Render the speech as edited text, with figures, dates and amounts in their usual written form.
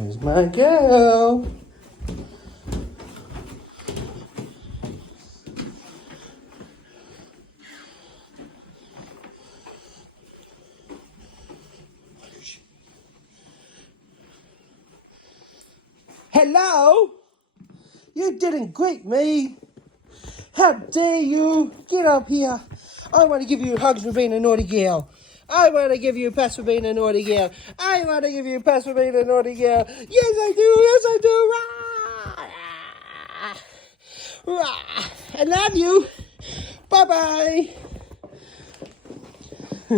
Where's my girl? Hello? You didn't greet me. How dare you? Get up here. I want to give you hugs for being a naughty girl. I want to give you a pass for being a naughty girl. I want to give you a pass for being a naughty girl. Yes, I do. Yes, I do. Rah! Rah! I love you. Bye-bye.